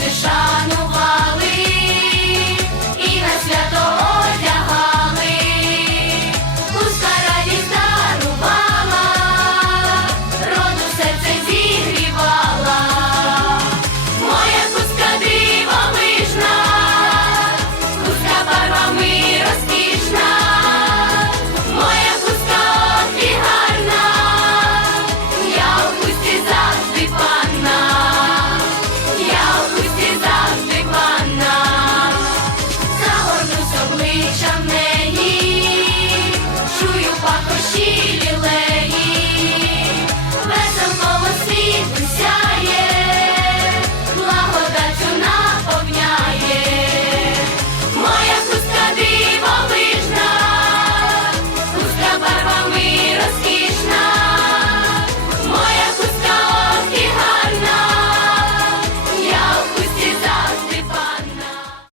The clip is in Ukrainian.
віддати шану.